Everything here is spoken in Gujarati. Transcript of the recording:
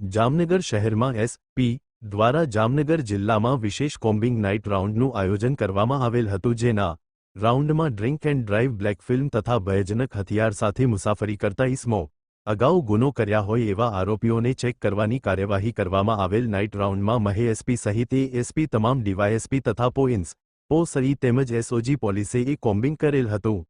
જામનગર શહેરમાં એસપી દ્વારા જામનગર જિલ્લામાં વિશેષ કોમ્બિંગ નાઇટ રાઉન્ડનું આયોજન કરવામાં આવેલ હતું, જેના રાઉન્ડમાં drink and drive, black film તથા ભયજનક હથિયાર સાથે મુસાફરી કરતા ઇસમો, અગાઉ ગુનો કર્યા હોય એવા આરોપીઓને ચેક કરવાની કાર્યવાહી કરવામાં આવેલ નાઇટ રાઉન્ડમાં મહે એસપી સહિત એએસપી, તમામ ડીવાયએસપી તથા પોઈન્સ, પો સહિત તેમજ એસઓજી પોલીસે કોમ્બિંગ કરેલ હતું।